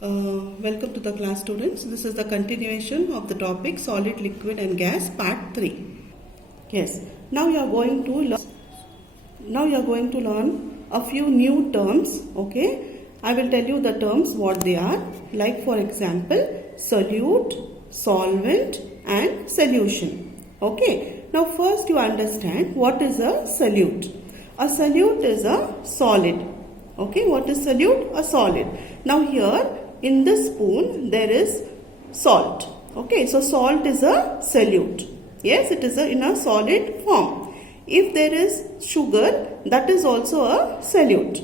Welcome to the class, students. This is the continuation of the topic solid, liquid and gas part 3. Yes, now you are going to learn a few new terms. Okay, I will tell you the terms what they are, like for example solute, solvent and solution. Okay, now first you understand what is a solute. A solute is a solid. Okay, what is solute? A solid. Now here in this spoon there is salt. Okay, so salt is a solute. Yes, it is in a solid form. If there is sugar, that is also a solute.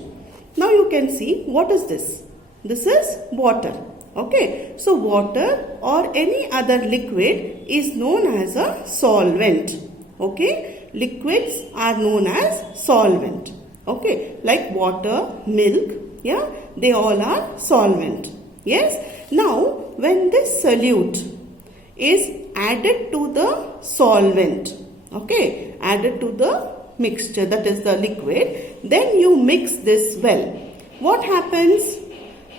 Now you can see what is this? This is water. Okay, so water or any other liquid is known as a solvent. Okay, liquids are known as solvent. Okay, like water, milk, yeah, they all are solvent. Yes, now when this solute is added to the solvent, okay, added to the mixture, that is the liquid, then you mix this well. What happens?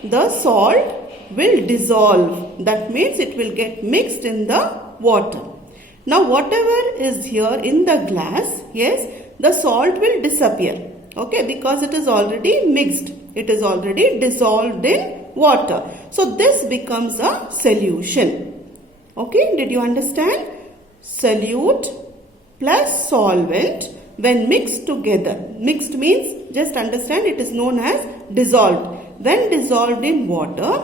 The salt will dissolve. That means it will get mixed in the water. Now whatever is here in the glass, yes, the salt will disappear. Okay, because it is already mixed. It is already dissolved in water. So this becomes a solution. Okay, did you understand? Solute plus solvent when mixed together. Mixed means, just understand, it is known as dissolved. When dissolved in water,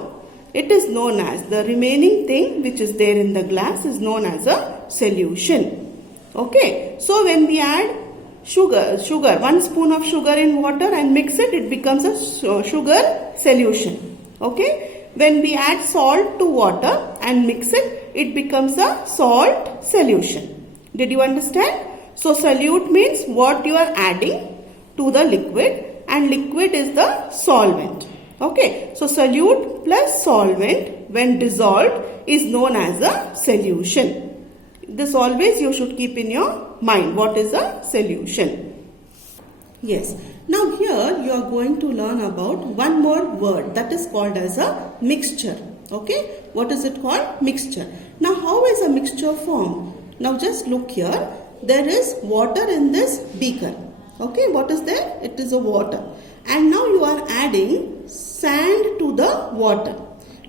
it is known as, the remaining thing which is there in the glass is known as a solution. Okay, so when we add sugar, 1 spoon of sugar in water and mix it, it becomes a sugar solution. Okay, when we add salt to water and mix it, it becomes a salt solution. Did you understand? So solute means what you are adding to the liquid, and liquid is the solvent. Okay, so solute plus solvent when dissolved is known as a solution. This always you should keep in your mind. What is a solution? Yes. Now here you are going to learn about one more word that is called as a mixture. Okay. What is it called? Mixture. Now how is a mixture formed? Now just look here. There is water in this beaker. Okay. What is there? It is a water. And now you are adding sand to the water.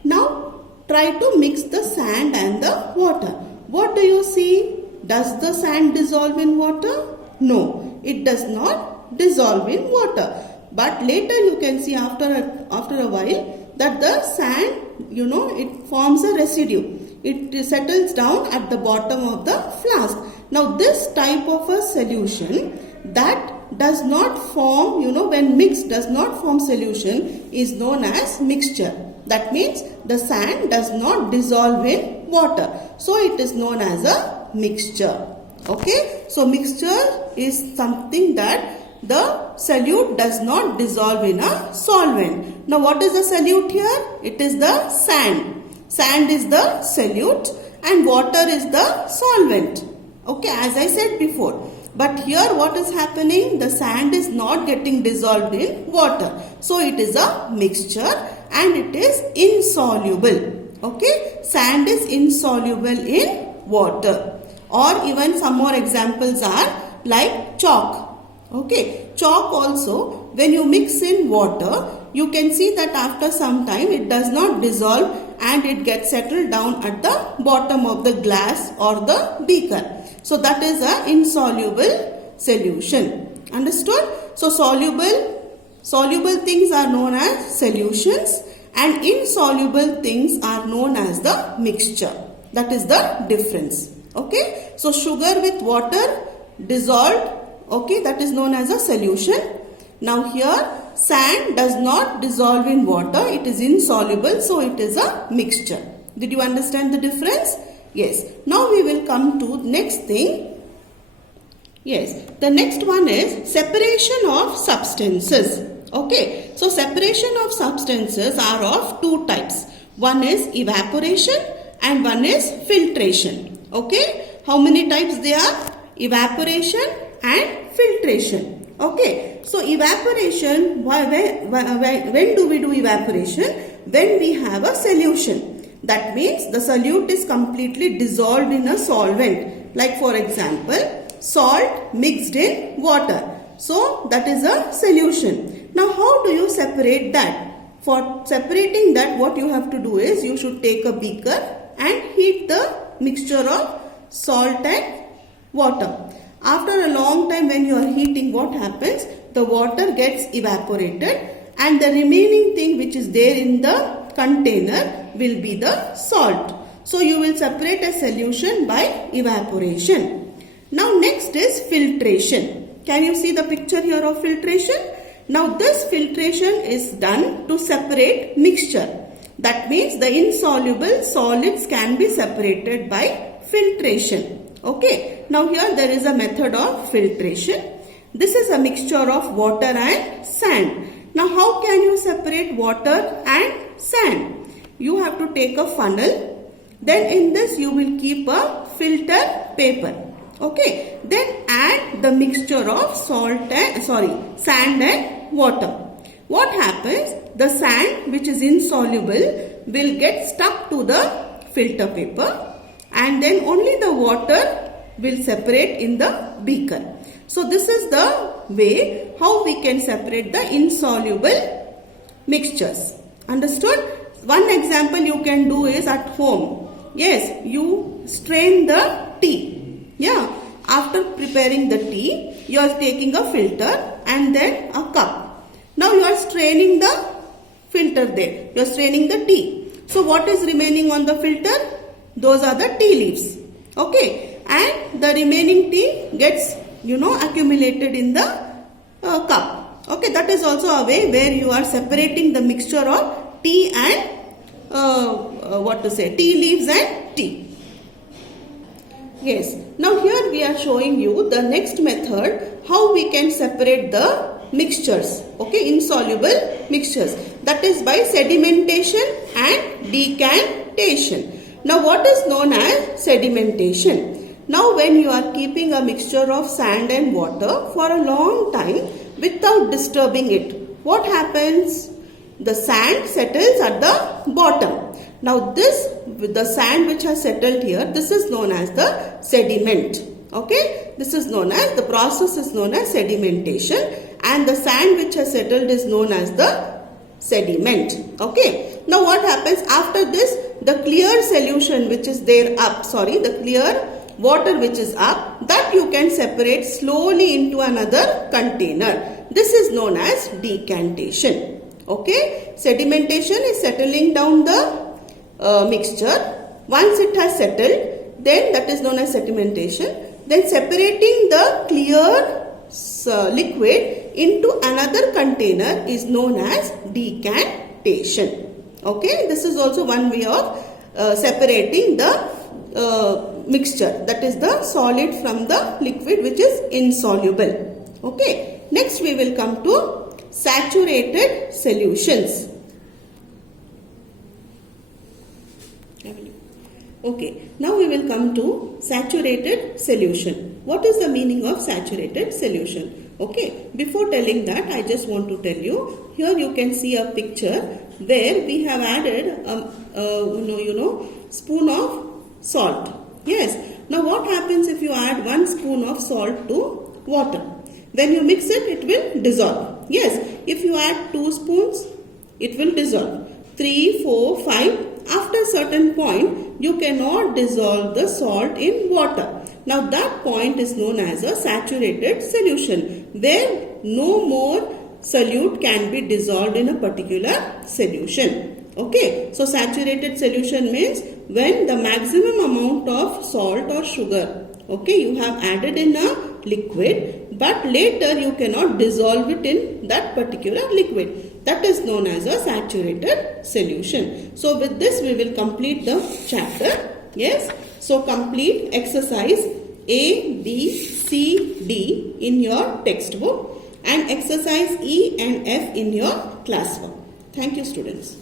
Now try to mix the sand and the water. What do you see? Does the sand dissolve in water? No, it does not dissolve in water. But later you can see after a while that the sand, it forms a residue. It settles down at the bottom of the flask. Now this type of a solution that does not form, when mixed does not form solution is known as mixture. That means the sand does not dissolve in water. So it is known as a mixture. Okay. So mixture is something that the solute does not dissolve in a solvent. Now what is the solute here? It is the sand. Sand is the solute and water is the solvent. Okay, as I said before. But here what is happening? The sand is not getting dissolved in water. So it is a mixture and it is insoluble. Okay, sand is insoluble in water. Or even some more examples are like chalk. Okay, chalk also when you mix in water, you can see that after some time it does not dissolve and it gets settled down at the bottom of the glass or the beaker. So that is an insoluble solution. Understood? So soluble things are known as solutions and insoluble things are known as the mixture. That is the difference. Okay. So sugar with water dissolved. Okay. That is known as a solution. Now here sand does not dissolve in water. It is insoluble. So it is a mixture. Did you understand the difference? Yes. Now we will come to next thing. Yes. The next one is separation of substances. Okay. So separation of substances are of two types. One is evaporation and one is filtration. Okay. How many types they are? Evaporation and filtration. Okay. So evaporation, when do we do evaporation? when we have a solution. That means the solute is completely dissolved in a solvent. Like for example, salt mixed in water. So that is a solution. Now how do you separate that? For separating that, what you have to do is you should take a beaker and heat the mixture of salt and water. After a long time when you are heating, what happens? The water gets evaporated and the remaining thing which is there in the container will be the salt. So you will separate a solution by evaporation. Now next is filtration. Can you see the picture here of filtration? Now this filtration is done to separate mixture. That means the insoluble solids can be separated by filtration. Okay. Now here there is a method of filtration. This is a mixture of water and sand. Now how can you separate water and sand? You have to take a funnel. Then in this you will keep a filter paper. Okay. Then add the mixture of sand and water. What happens? The sand which is insoluble will get stuck to the filter paper and then only the water will separate in the beaker. So this is the way how we can separate the insoluble mixtures. Understood? One example you can do is at home. Yes, you strain the tea. Yeah, after preparing the tea, you are taking a filter and then a cup. Now you are straining the filter there. You are straining the tea. So what is remaining on the filter? Those are the tea leaves. Okay. And the remaining tea gets, accumulated in the cup. Okay. That is also a way where you are separating the mixture of tea and tea leaves and tea. Yes. Now here we are showing you the next method how we can separate the mixtures. Okay, insoluble mixtures. That is by sedimentation and decantation. Now what is known as sedimentation? Now when you are keeping a mixture of sand and water for a long time without disturbing it, what happens? The sand settles at the bottom. Now the sand which has settled here, this is known as the sediment. Okay, the process is known as sedimentation and the sand which has settled is known as the sediment. Okay, now what happens after this? The clear solution which is there the clear water which is up, that you can separate slowly into another container. This is known as decantation. Okay, sedimentation is settling down the mixture. Once it has settled, then that is known as sedimentation. Then separating the clear liquid into another container is known as decantation. Okay, this is also one way of separating the mixture, that is the solid from the liquid which is insoluble. Okay, next we will come to saturated solutions. Okay, now we will come to saturated solution. What is the meaning of saturated solution? Okay, before telling that, I just want to tell you, here you can see a picture where we have added spoon of salt. Yes, now what happens if you add 1 spoon of salt to water? When you mix it, it will dissolve. Yes, if you add 2 spoons, it will dissolve. 3, 4, 5. After a certain point, you cannot dissolve the salt in water. Now that point is known as a saturated solution, where no more solute can be dissolved in a particular solution. Okay, so saturated solution means when the maximum amount of salt or sugar, okay, you have added in a liquid, but later you cannot dissolve it in that particular liquid. That is known as a saturated solution. So with this we will complete the chapter. Yes. So complete exercise A, B, C, D in your textbook and exercise E and F in your classwork. Thank you, students.